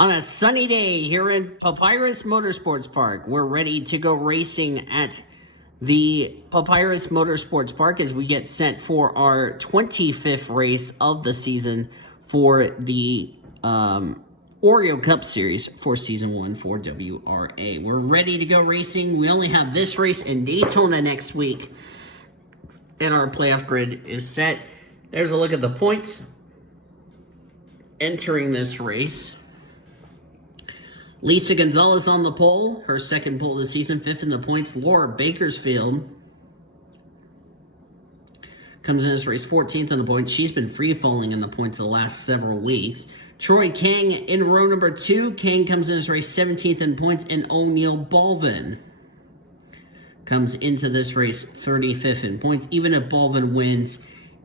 On a sunny day here in Papyrus Motorsports Park, we're ready to go racing at the Papyrus Motorsports Park as we get set for our 25th race of the season for the Oreo Cup Series for Season 1 for WRA. We're ready to go racing. We only have this race in Daytona next week, and our playoff grid is set. There's a look at the points entering this race. Lisa Gonzalez on the pole, her second pole of the season, 5th in the points. Laura Bakersfield comes in this race 14th in the points. She's been free-falling in the points the last several weeks. Troy Kang in row number 2. Kang comes in this race 17th in points, and O'Neill Balvin comes into this race 35th in points. Even if Balvin wins,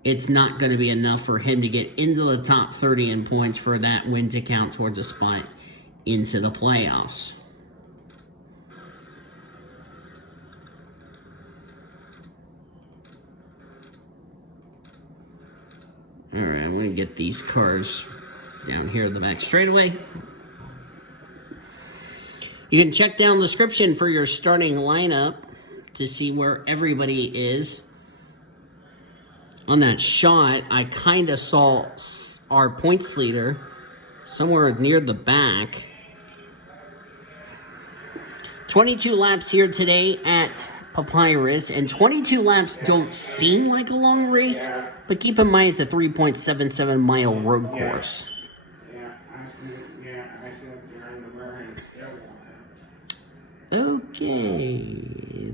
it's not going to be enough for him to get into the top 30 in points for that win to count towards a spot into the playoffs. All right, I'm going to get these cars down here in the back straightaway. You can check down the description for your starting lineup to see where everybody is. On that shot, I kind of saw our points leader somewhere near the back. 22 laps here today at Papyrus, and 22 laps don't seem like a long race, but keep in mind it's a 3.77 mile road course. Okay,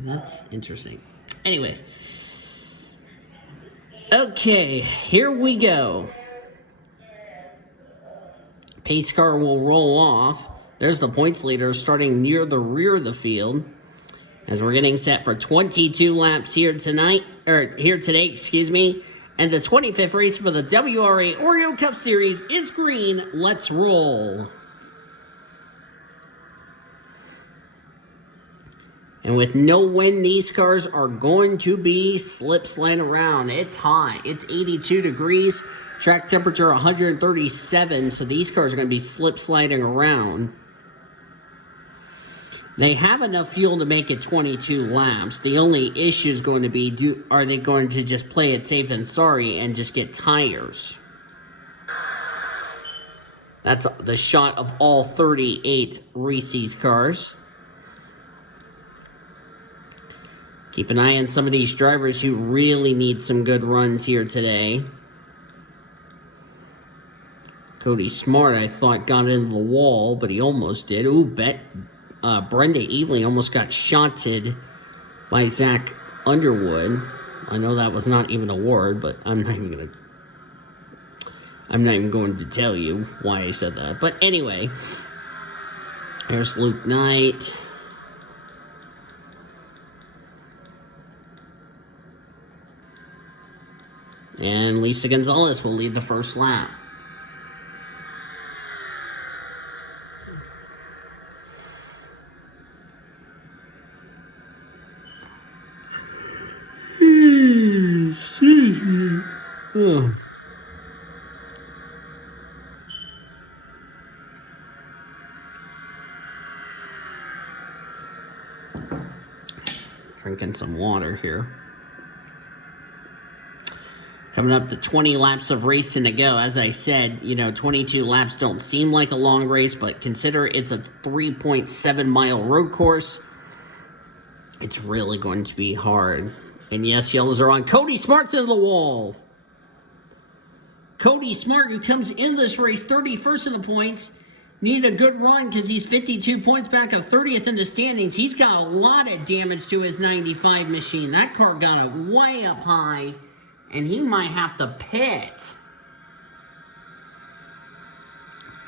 that's interesting. Anyway, okay, here we go. Pace car will roll off. There's the points leader starting near the rear of the field as we're getting set for 22 laps here today, excuse me. And the 25th race for the WRA Oreo Cup Series is green. Let's roll. And with no wind, these cars are going to be slip-sliding around. It's hot. It's 82 degrees. Track temperature 137, so these cars are going to be slip-sliding around. They have enough fuel to make it 22 laps. The only issue is going to be, are they going to just play it safe and sorry and just get tires? That's the shot of all 38 Reese's cars. Keep an eye on some of these drivers who really need some good runs here today. Cody Smart, I thought, got into the wall, but he almost did. Ooh, Brenda Evelyn almost got shotted by Zach Underwood. I know that was not even a word, but I'm not even going to tell you why I said that. But anyway, there's Luke Knight. And Lisa Gonzalez will lead the first lap. Oh. Drinking some water here. Coming up to 20 laps of racing to go. As I said, 22 laps don't seem like a long race, but consider it's a 3.7 mile road course. It's really going to be hard. And yes, yellows are on. Cody Smart's into the wall. Cody Smart, who comes in this race 31st in the points, needed a good run because he's 52 points back of 30th in the standings. He's got a lot of damage to his 95 machine. That car got it way up high, and he might have to pit.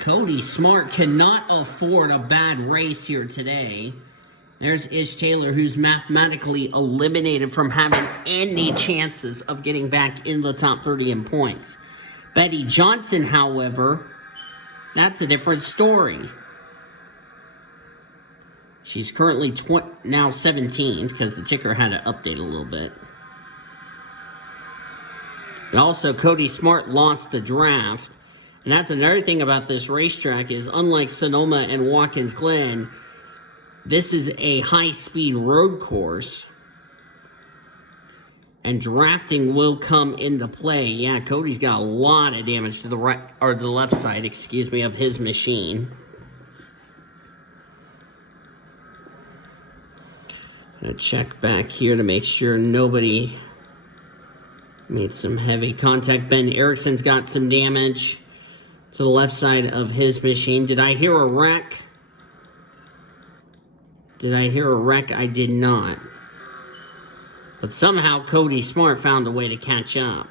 Cody Smart cannot afford a bad race here today. There's Ish Taylor, who's mathematically eliminated from having any chances of getting back in the top 30 in points. Betty Johnson, however, that's a different story. She's currently now 17th because the ticker had to update a little bit. And also, Cody Smart lost the draft And that's another thing about this racetrack is, unlike Sonoma and Watkins Glen, this is a high-speed road course. And drafting will come into play. Yeah, Cody's got a lot of damage to the right, or the left side, excuse me, of his machine. Gonna check back here to make sure nobody made some heavy contact. Ben Erickson's got some damage to the left side of his machine. Did I hear a wreck? Did I hear a wreck? I did not. But somehow Cody Smart found a way to catch up.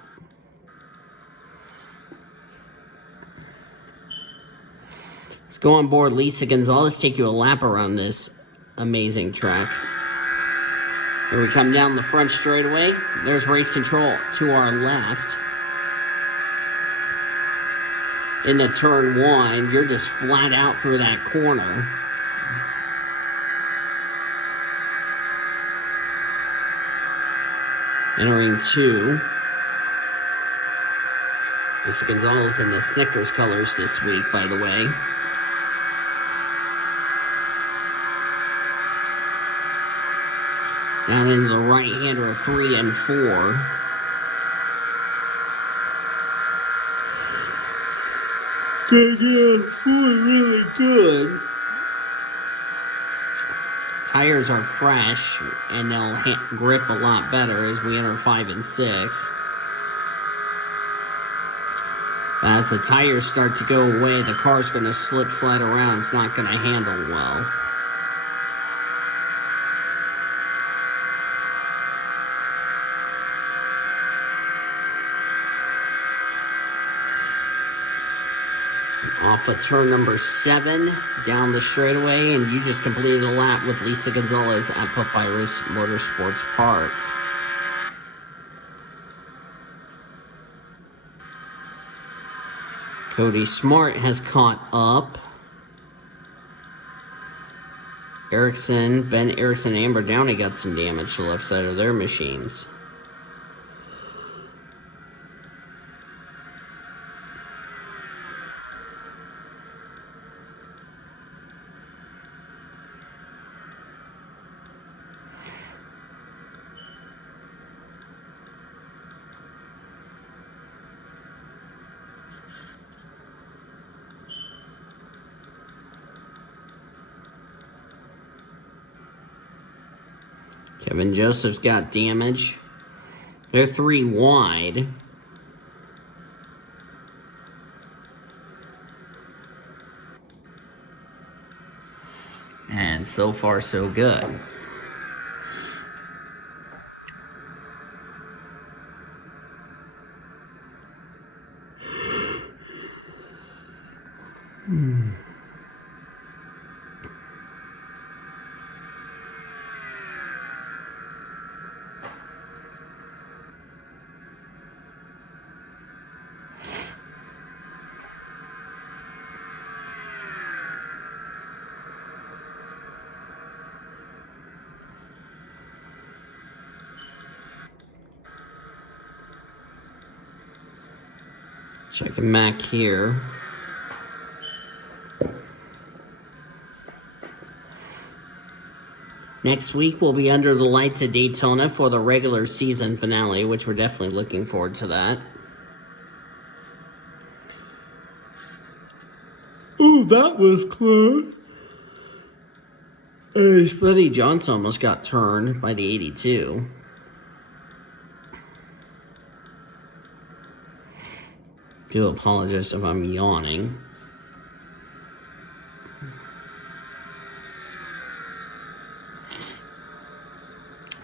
Let's go on board Lisa Gonzalez, take you a lap around this amazing track. Here we come down the front straightaway. There's race control to our left. Into turn 1, you're just flat out through that corner. Entering 2. Mr. Gonzalez in the Snickers colors this week, by the way. Down into the right-hander of 3 and 4. Really good. Tires are fresh, and they'll grip a lot better as we enter 5 and 6. As the tires start to go away, the car's going to slide around. It's not going to handle well. Off of turn number 7, down the straightaway, and you just completed a lap with Lisa Gonzalez at Papyrus Motorsports Park. Cody Smart has caught up. Erickson, Ben Erickson, and Amber Downey got some damage to the left side of their machines. Kevin Joseph's got damage. They're 3 wide. And so far, so good. Checking back here. Next week, we'll be under the lights at Daytona for the regular season finale, which we're definitely looking forward to that. Ooh, that was close. Hey, Spuddy Johnson almost got turned by the 82. Do apologize if I'm yawning.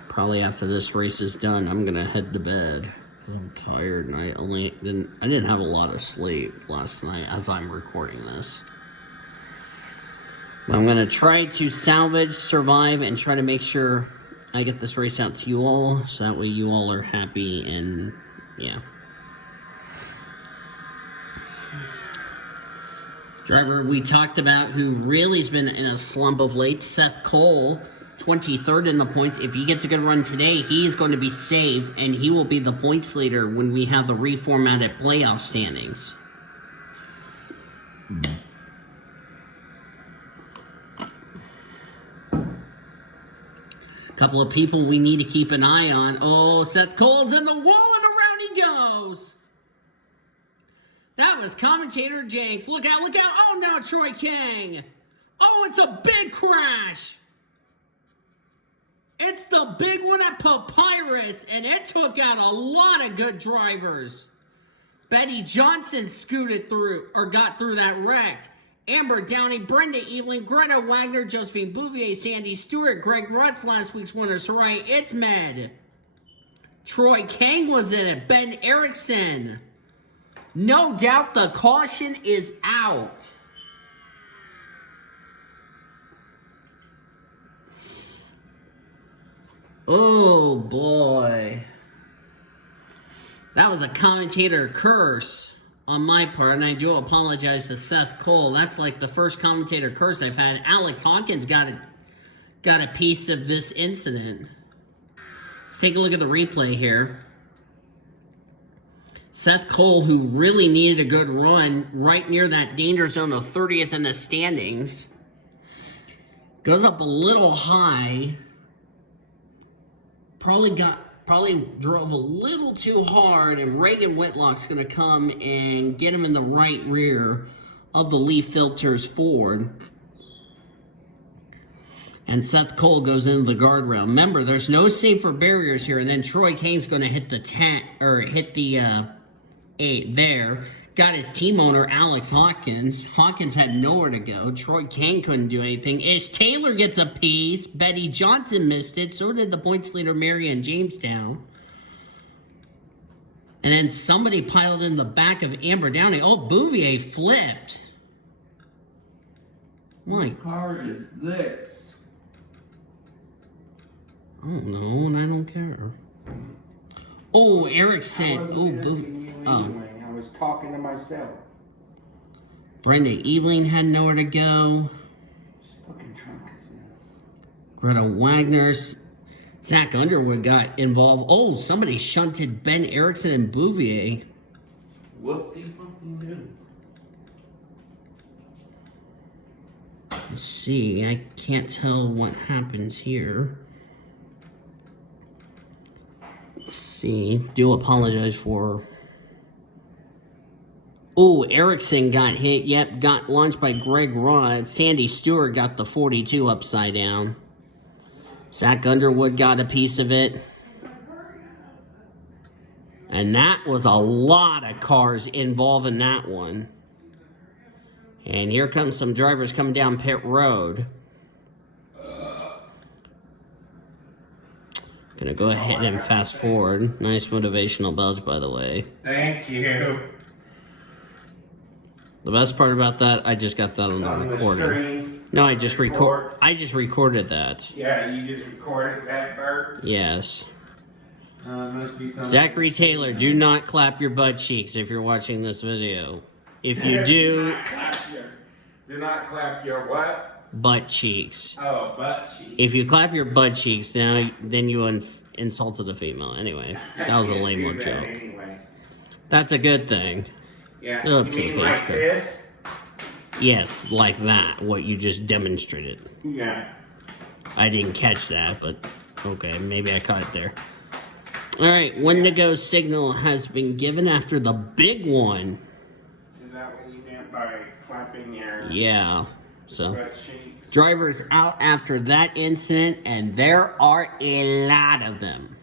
Probably after this race is done, I'm gonna head to bed because I'm tired and I didn't have a lot of sleep last night as I'm recording this. But I'm gonna try to salvage, survive, and try to make sure I get this race out to you all, so that way you all are happy and yeah. Driver we talked about who really has been in a slump of late, Seth Cole, 23rd in the points. If he gets a good run today, he's going to be safe, and he will be the points leader when we have the reformatted playoff standings. Couple of people we need to keep an eye on. Oh, Seth Cole's in the wall and around he goes. That was commentator Jenks. Look out, look out. Oh, now Troy King. Oh, it's a big crash. It's the big one at Papyrus, and it took out a lot of good drivers. Betty Johnson scooted through, or got through that wreck. Amber Downey, Brenda Evelyn, Greta Wagner, Josephine Bouvier, Sandy Stewart, Greg Rutz, last week's winner, Sarai Itmed. Troy Kang was in it, Ben Erickson. No doubt the caution is out. Oh boy. That was a commentator curse on my part, and I do apologize to Seth Cole. That's like the first commentator curse I've had. Alex Hawkins got a piece of this incident. Let's take a look at the replay here. Seth Cole, who really needed a good run right near that danger zone of 30th in the standings, goes up a little high. Probably drove a little too hard, and Reagan Whitlock's going to come and get him in the right rear of the Leaf Filters Ford. And Seth Cole goes into the guardrail. Remember, there's no safer barriers here, and then Troy Kane's going to hit the there. Got his team owner, Alex Hawkins. Hawkins had nowhere to go. Troy Kane couldn't do anything. Ish Taylor gets a piece. Betty Johnson missed it. So did the points leader, Marion Jamestown. And then somebody piled in the back of Amber Downey. Oh, Bouvier flipped. What car is this? I don't know, and I don't care. Oh, Erickson. Oh, Bouvier. I was talking to myself. Brenda Evelyn had nowhere to go. Fucking trunk is in. Greta Wagner. Zach Underwood got involved. Oh, somebody shunted Ben Erickson and Bouvier. What the fucking do? Let's see. I can't tell what happens here. Let's see. Do apologize for... Oh, Erickson got hit. Yep, got launched by Greg Rod. Sandy Stewart got the 42 upside down. Zach Underwood got a piece of it. And that was a lot of cars involved in that one. And here comes some drivers coming down pit road. Gonna go ahead and fast forward. Nice motivational belch, by the way. Thank you. The best part about that, I just got that on the recording. No, I just recorded that. Yeah, you just recorded that, Bert? Yes. Must be something. Zachary Taylor, do not clap your butt cheeks if you're watching this video. If you do... Do not clap your what? Butt cheeks. Oh, butt cheeks. If you clap your butt cheeks, then you insulted a female. Anyway, that was a lame little joke. Anyways. That's a good thing. Yeah, Okay, you mean like this? Yes, like that, what you just demonstrated. Yeah. I didn't catch that, but okay, maybe I caught it there. Alright, when to go signal has been given after the big one. Is that what you meant by clapping your Yeah, so butt cheeks? drivers out after that incident, and there are a lot of them.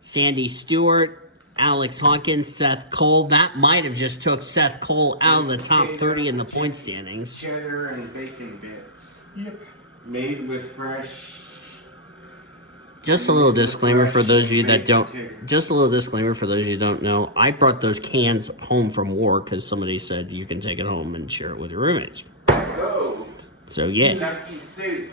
Sandy Stewart, Alex Hawkins, Seth Cole. That might have just took Seth Cole out of the top 30 in the point standings. Cheddar and bacon bits. Yep. Made with fresh. Just a little disclaimer for those of you that don't. Just a little disclaimer for those of you who don't know. I brought those cans home from work because somebody said you can take it home and share it with your roommates. Oh. So yeah. Chucky soup.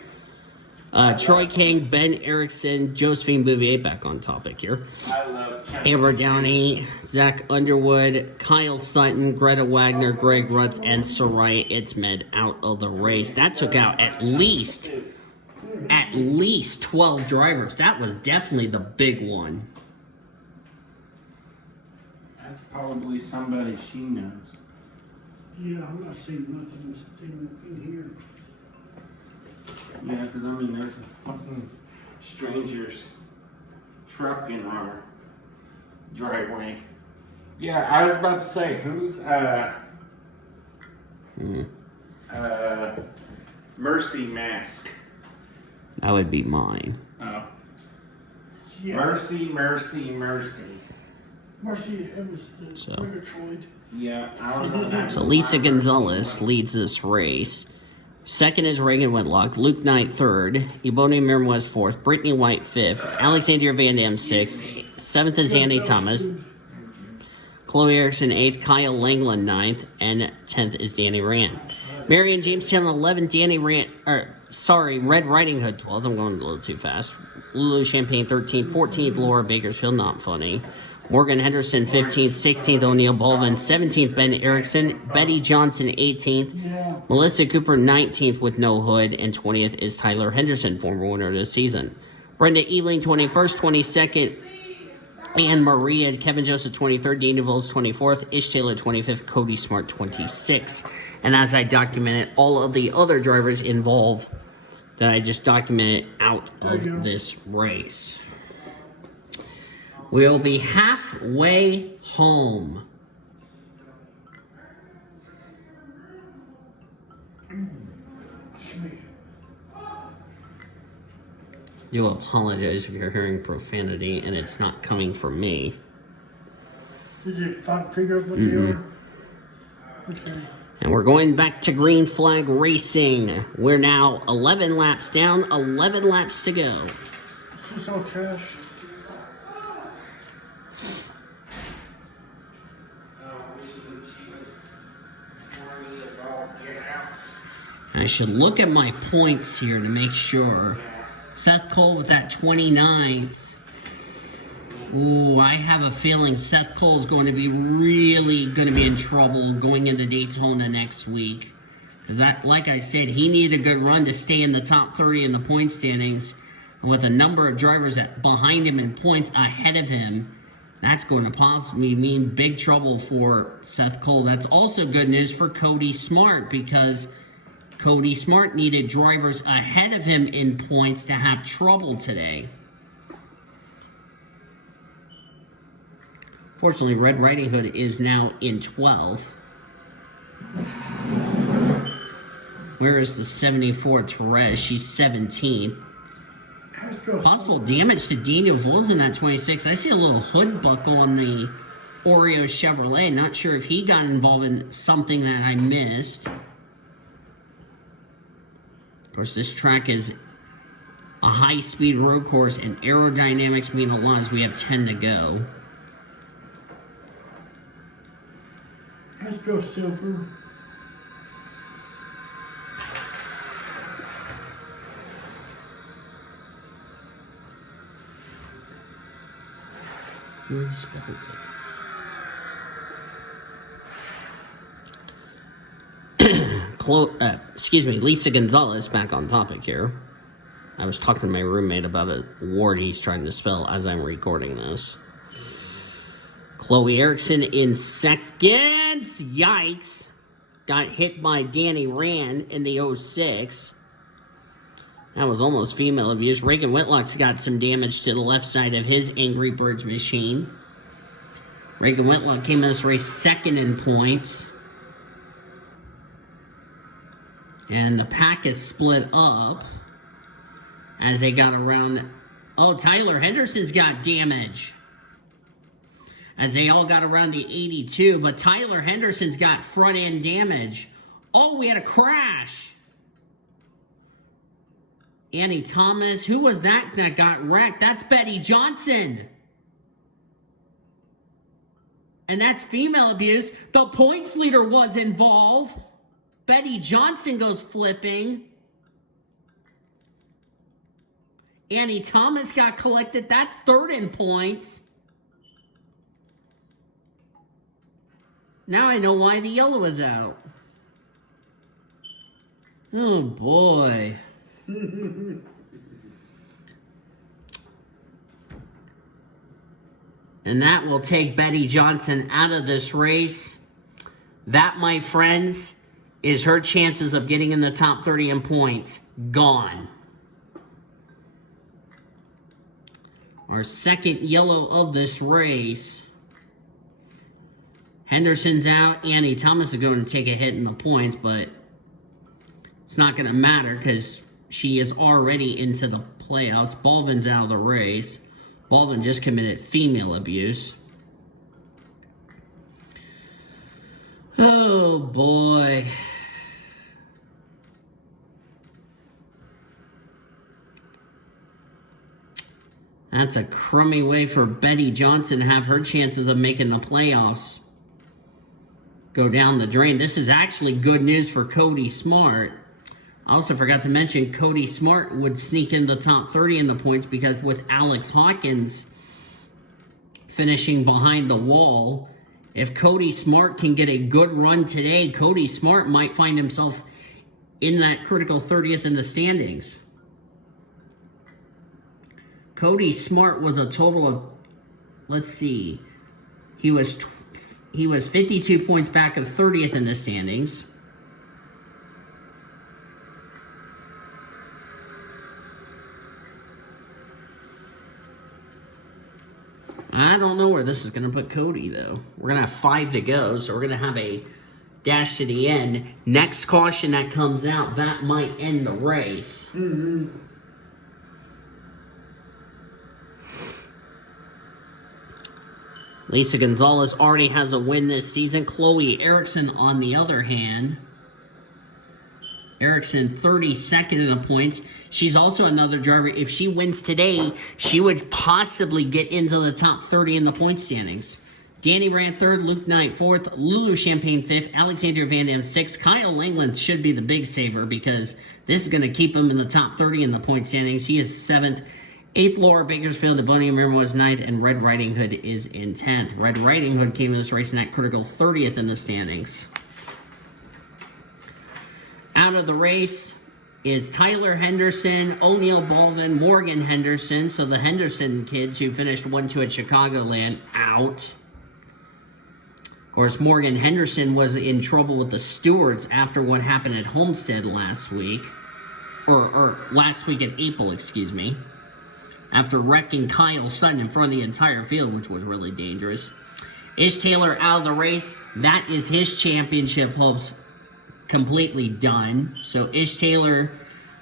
Troy King, Ben Erickson, Josephine Bouvier back on topic here. I love Chucky Amber Downey, Zach Underwood, Kyle Sutton, Greta Wagner, Greg Rutz, and Sarai Itmed out of the race. That took out at least 12 drivers. That was definitely the big one. That's probably somebody she knows. Yeah, I'm not seeing nothing in here. Yeah, because I mean, there's a fucking stranger's truck in our driveway. Yeah, I was about to say, who's Mercy mask? That would be mine. Oh. Yeah. Mercy. Mercy, it was the So. Murgatroyd. Yeah, I don't know that. So Lisa Gonzalez leads this race. Second is Reagan Whitlock. Luke Knight third. Ebony Miram West fourth. Brittany White fifth. Alexandria Van Dam sixth. Seventh is Annie Thomas. Chloe Erickson eighth. Kyle Langland ninth. And 10th is Danny Rand. Marion Jamestown 11th. Danny Rand. Red Riding Hood 12th. I'm going a little too fast. Lulu Champagne 13th. 14th Laura Bakersfield. Not funny. Morgan Henderson 15th, 16th O'Neill Baldwin, 17th Ben Erickson, Betty Johnson 18th, Melissa Cooper 19th with no hood, and 20th is Tyler Henderson, former winner of the season. Brenda Eveling 21st, 22nd, Anne Maria, Kevin Joseph 23rd, Dana Voles 24th, Ish Taylor 25th, Cody Smart 26th. And as I documented, all of the other drivers involved that I just documented out of this race. We'll be halfway home. Do apologize if you're hearing profanity and it's not coming from me. Did you figure out what they are? Okay. And we're going back to green flag racing. We're now 11 laps down, 11 laps to go. Is this all trash? I should look at my points here to make sure. Seth Cole with that 29th. Ooh, I have a feeling Seth Cole is going to be really in trouble going into Daytona next week. Because, like I said, he needed a good run to stay in the top 30 in the point standings. And with a number of drivers behind him and points ahead of him, that's going to possibly mean big trouble for Seth Cole. That's also good news for Cody Smart, because Cody Smart needed drivers ahead of him in points to have trouble today. Fortunately, Red Riding Hood is now in 12th. Where is the 74 Therese? She's 17th. Possible damage to Daniel Voles in that 26. I see a little hood buckle on the Oreo Chevrolet. Not sure if he got involved in something that I missed. Of course, this track is a high-speed road course, and aerodynamics mean a lot as we have 10 to go. Let's go silver. Lisa Gonzalez, back on topic here. I was talking to my roommate about a word he's trying to spell as I'm recording this. Chloe Erickson in second. Yikes. Got hit by Danny Rand in the 06. That was almost female abuse. Reagan Whitlock's got some damage to the left side of his Angry Birds machine. Reagan Whitlock came in this race second in points. And the pack is split up as they got around. Oh, Tyler Henderson's got damage as they all got around the 82. But Tyler Henderson's got front end damage. Oh, we had a crash. Annie Thomas. Who was that got wrecked? That's Betty Johnson. And that's female abuse. The points leader was involved. Betty Johnson goes flipping. Annie Thomas got collected. That's third in points. Now I know why the yellow is out. Oh, boy. And that will take Betty Johnson out of this race. That, my friends, is her chances of getting in the top 30 in points gone. Our second yellow of this race. Henderson's out. Annie Thomas is going to take a hit in the points, but it's not going to matter because she is already into the playoffs. Baldwin's out of the race. Baldwin just committed female abuse. Oh, boy. That's a crummy way for Betty Johnson to have her chances of making the playoffs go down the drain. This is actually good news for Cody Smart. I also forgot to mention Cody Smart would sneak in the top 30 in the points because with Alex Hawkins finishing behind the wall, if Cody Smart can get a good run today, Cody Smart might find himself in that critical 30th in the standings. Cody Smart was a total of, let's see, he was 52 points back of 30th in the standings. I don't know where this is going to put Cody, though. We're going to have 5 to go, so we're going to have a dash to the end. Next caution that comes out, that might end the race. Lisa Gonzalez already has a win this season. Chloe Erickson, on the other hand. Erickson, 32nd in the points. She's also another driver. If she wins today, she would possibly get into the top 30 in the point standings. Danny Rand 3rd, Luke Knight 4th, Lulu Champagne 5th, Alexandria Van Dam 6th. Kyle Langland should be the big saver because this is going to keep him in the top 30 in the point standings. He is 7th. 8th, Laura Bakersfield, Ebonia Mirmo is 9th, and Red Riding Hood is in 10th. Red Riding Hood came in this race in that critical 30th in the standings. Out of the race is Tyler Henderson, O'Neal Baldwin, Morgan Henderson. So the Henderson kids who finished 1-2 at Chicagoland out. Of course, Morgan Henderson was in trouble with the stewards after what happened at Homestead last week. Or last week at April, excuse me. After wrecking Kyle Sutton in front of the entire field, which was really dangerous. Ish Taylor out of the race. That is his championship hopes completely done. So Ish Taylor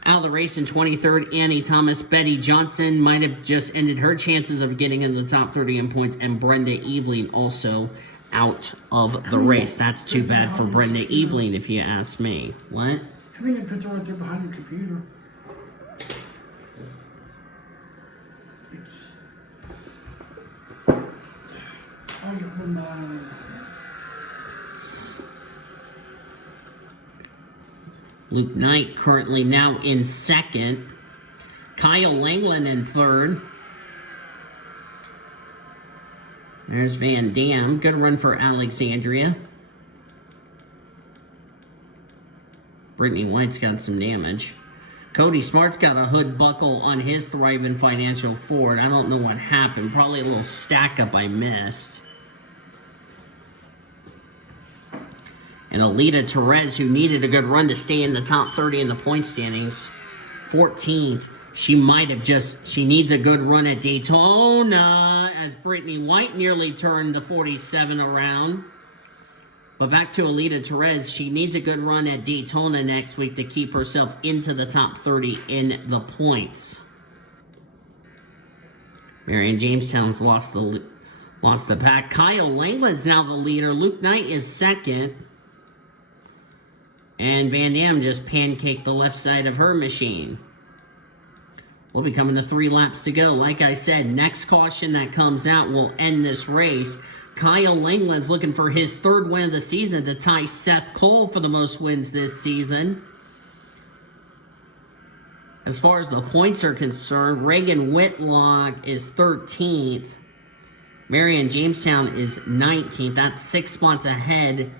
out of the race in 23rd. Annie Thomas, Betty Johnson might have just ended her chances of getting in the top 30 in points. And Brenda Eveling also out of the race. That's too bad for Brenda Eveling, if you ask me. What? I think it puts right there behind your computer. Luke Knight currently now in 2nd. Kyle Langland in 3rd. There's Van Dam. Good run for Alexandria. Brittany White's got some damage. Cody Smart's got a hood buckle on his Thriving Financial Ford. I don't know what happened. Probably a little stack up I missed. And Alita Perez, who needed a good run to stay in the top 30 in the point standings, 14th. She needs a good run at Daytona as Brittany White nearly turned the 47 around. But back to Alita Perez, she needs a good run at Daytona next week to keep herself into the top 30 in the points. Marion Jamestown's lost the pack. Kyle Langland's now the leader. Luke Knight is 2nd. And Van Dam just pancaked the left side of her machine. We'll be coming to 3 laps to go. Like I said, next caution that comes out will end this race. Kyle Langland's looking for his 3rd win of the season to tie Seth Cole for the most wins this season. As far as the points are concerned, Reagan Whitlock is 13th. Marion Jamestown is 19th. That's 6 spots ahead.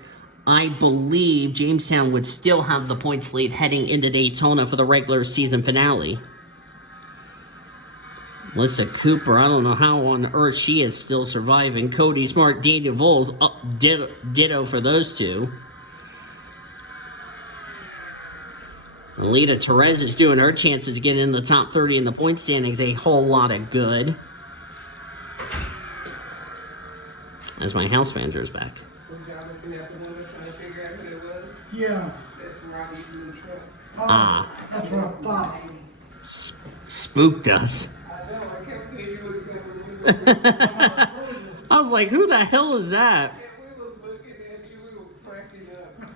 I believe Jamestown would still have the points lead heading into Daytona for the regular season finale. Melissa Cooper, I don't know how on earth she is still surviving. Cody Smart, Daniel Voles, ditto for those two. Alita Perez is doing her chances to get in the top 30 in the point standings a whole lot of good. As my house manager is back. Yeah. Ah. That's what I thought. Spooked us. I was like, who the hell is that?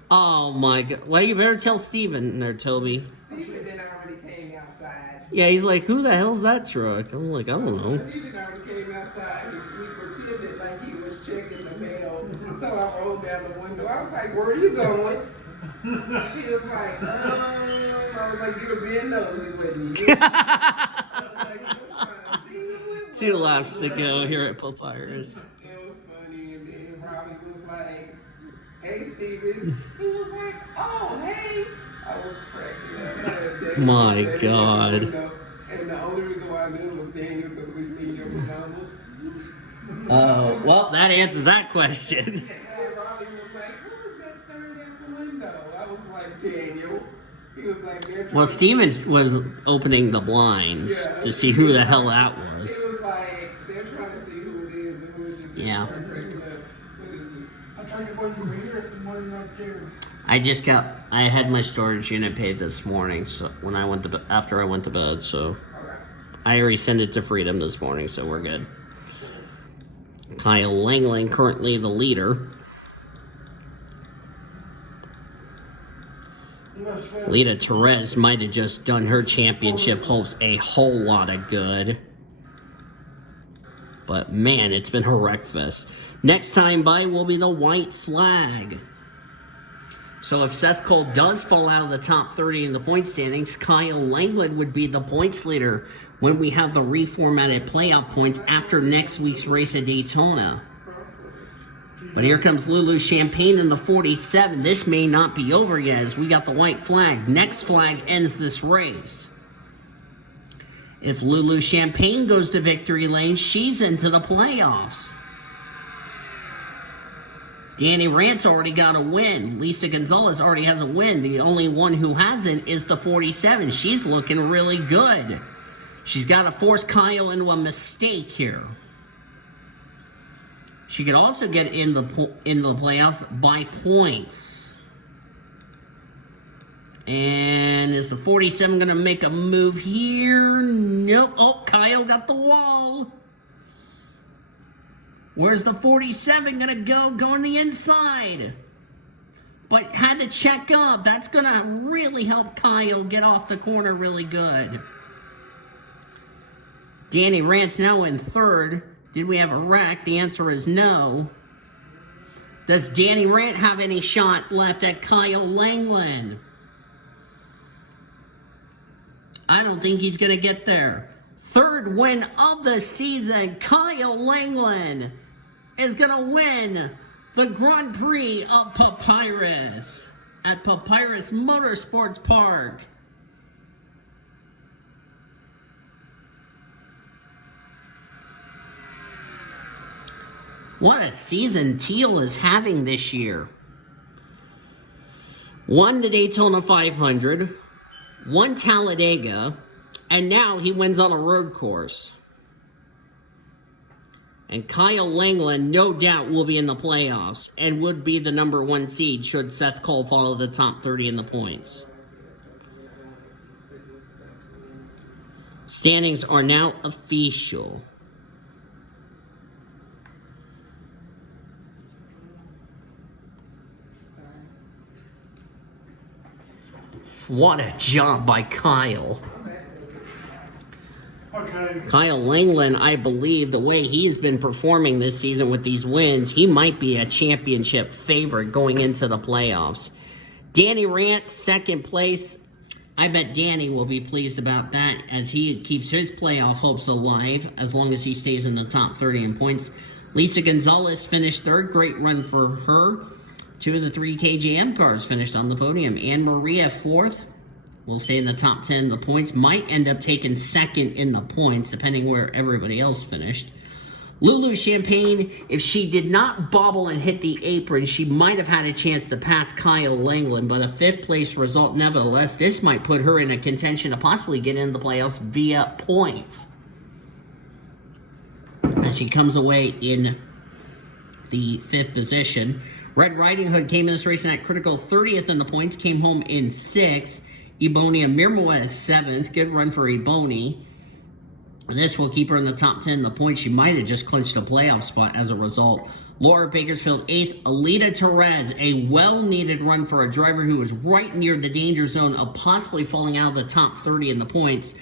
Oh my god. Well, you better tell Steven there, Toby. Steven then already came outside. Yeah, he's like, who the hell's that truck? I'm like, I don't know. He then already came outside. We pretended like he was checking the mail. So I rolled down the window. I was like, where are you going? He was like, I was like, you're being nosy with me. I was like, I'm trying to see you. 2 laps to go here at Papyrus. It was funny. And then Robbie was like, hey, Steven. He was like, oh, hey. I was cracking up. My God. And the only reason why I knew was Daniel because we seen your pajamas. Oh, well, that answers that question. And Robbie was like, who was that staring at the window? I was like, Daniel. He was like, they're Well, Steven was opening the blinds to see who the hell that was. It was like, they're trying to see who it is and who it is. Yeah. What is it? I tried to when you were here, the one right there. I had my storage unit paid this morning, so when I went to after I went to bed, so I already sent it to Freedom this morning, so we're good. Kyle Langland currently the leader. Lita Perez might have just done her championship hopes a whole lot of good. But man, it's been a wreck fest. Next time by will be the white flag. So if Seth Cole does fall out of the top 30 in the point standings, Kyle Langland would be the points leader when we have the reformatted playoff points after next week's race at Daytona. But here comes Lulu Champagne in the 47. This may not be over yet as we got the white flag. Next flag ends this race. If Lulu Champagne goes to victory lane, she's into the playoffs. Danny Rant's already got a win. Lisa Gonzalez already has a win. The only one who hasn't is the 47. She's looking really good. She's got to force Kyle into a mistake here. She could also get in the playoffs by points. And is the 47 going to make a move here? Nope. Oh, Kyle got the wall. Where's the 47 going to go? Go on the inside. But had to check up. That's going to really help Kyle get off the corner really good. Danny Rant's now in third. Did we have a wreck? The answer is no. Does Danny Rant have any shot left at Kyle Langland? I don't think he's going to get there. Third win of the season, Kyle Langland is going to win the Grand Prix of Papyrus at Papyrus Motorsports Park. What a season Teal is having this year. Won the Daytona 500, won Talladega, and now he wins on a road course. And Kyle Langland, no doubt, will be in the playoffs and would be the number 1 seed should Seth Cole follow the top 30 in the points. Standings are now official. What a job by Kyle. Okay. Kyle Langland, I believe, the way he's been performing this season with these wins, he might be a championship favorite going into the playoffs. Danny Rant, second place. I bet Danny will be pleased about that as he keeps his playoff hopes alive as long as he stays in the top 30 in points. Lisa Gonzalez finished third. Great run for her. 2 of the 3 KJM cars finished on the podium. Ann Maria fourth. will stay in the top 10 in the points. Might end up taking second in the points, depending where everybody else finished. Lulu Champagne, if she did not bobble and hit the apron, she might have had a chance to pass Kyle Langland, but a 5th place result nevertheless. This might put her in a contention to possibly get into the playoffs via points. As she comes away in the 5th position. Red Riding Hood came in this race in that critical 30th in the points, came home in 6th. Ebonia Mirmoa is 7th. Good run for Ebony. This will keep her in the top 10 in the points. She might have just clinched a playoff spot as a result. Laura Bakersfield 8th. Alita Torres, a well-needed run for a driver who was right near the danger zone of possibly falling out of the top 30 in the points.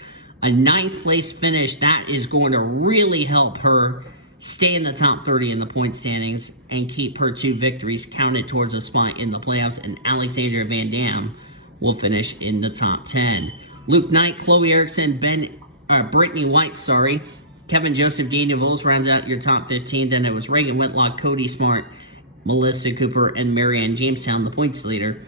A 9th place finish, that is going to really help her stay in the top 30 in the point standings and keep her 2 victories counted towards a spot in the playoffs. And Alexandria Van Dam will finish in the top 10. Luke Knight, Chloe Erickson, Brittany White, Kevin Joseph, Daniel Vils rounds out your top 15. Then it was Reagan Whitlock, Cody Smart, Melissa Cooper, and Marianne Jamestown, the points leader,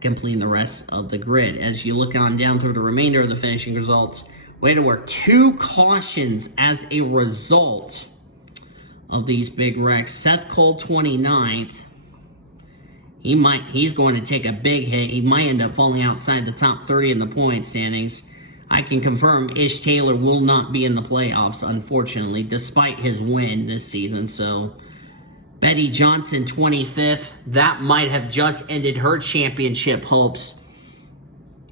completing the rest of the grid. As you look on down through the remainder of the finishing results, way to work. 2 cautions as a result of these big wrecks. Seth Cole, 29th. He's going to take a big hit. He might end up falling outside the top 30 in the point standings. I can confirm Ish Taylor will not be in the playoffs, unfortunately, despite his win this season. So, Betty Johnson, 25th. That might have just ended her championship hopes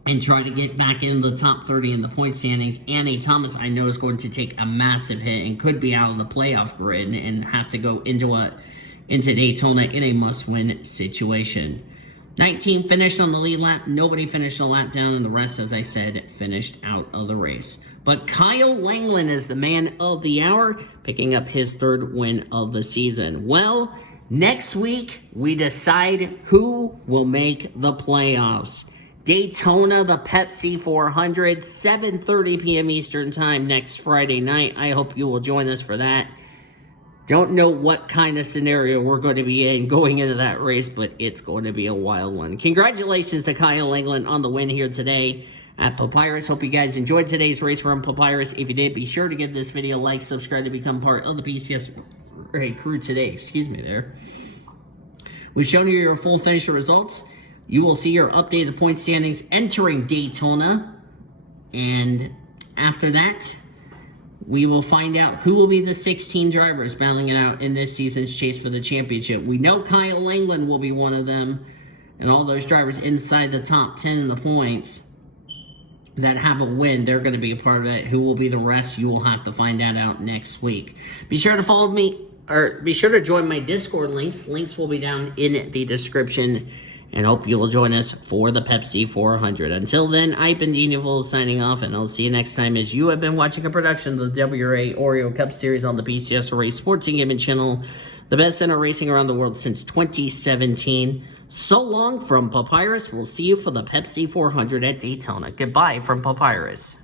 and try to get back in the top 30 in the point standings. Annie Thomas, I know, is going to take a massive hit and could be out of the playoff grid and have to go into Daytona in a must-win situation. 19 finished on the lead lap. Nobody finished a lap down, and the rest, as I said, finished out of the race. But Kyle Langland is the man of the hour, picking up his 3rd win of the season. Well, next week, we decide who will make the playoffs. Daytona, the Pepsi 400, 7:30 p.m. Eastern Time next Friday night. I hope you will join us for that. Don't know what kind of scenario we're going to be in going into that race, but it's going to be a wild one. Congratulations to Kyle Langland on the win here today at Papyrus. Hope you guys enjoyed today's race from Papyrus. If you did, be sure to give this video a like, subscribe to become part of the PCS crew today. Excuse me there. We've shown you your full finisher results. You will see your updated point standings entering Daytona. And after that, we will find out who will be the 16 drivers battling it out in this season's chase for the championship. We know Kyle Langland will be one of them, and all those drivers inside the top 10 in the points that have a win, they're going to be a part of it. Who will be the rest, you will have to find that out next week. Be sure to follow me, or be sure to join my Discord links. Links will be down in the description. And hope you will join us for the Pepsi 400. Until then, I've been Daniel Vils signing off, and I'll see you next time as you have been watching a production of the WRA Oreo Cup Series on the PCS Race Sports and Gaming channel, the best center racing around the world since 2017. So long from Papyrus. We'll see you for the Pepsi 400 at Daytona. Goodbye from Papyrus.